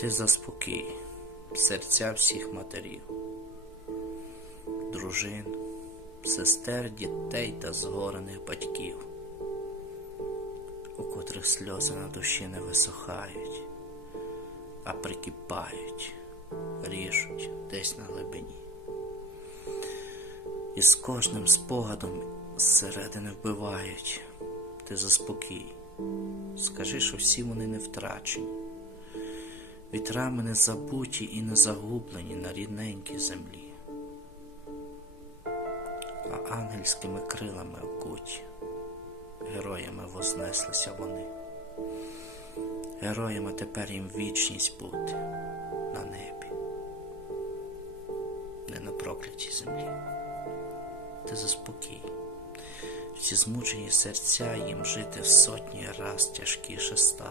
Ти заспокій серця всіх матерів, дружин, сестер, дітей та згорених батьків, у котрих сльози на душі не висохають, а прикипають, ріжуть десь на глибині. І з кожним спогадом зсередини вбивають, ти заспокій, скажи, що всі вони не втрачені вітрами не забуті і не загублені на рідненькій землі, а ангельськими крилами окуті, героями вознеслися вони, героями тепер їм вічність бути на небі, не на проклятій землі. Ти заспокій. Ці змучені серця їм жити в сотні раз тяжкіше стане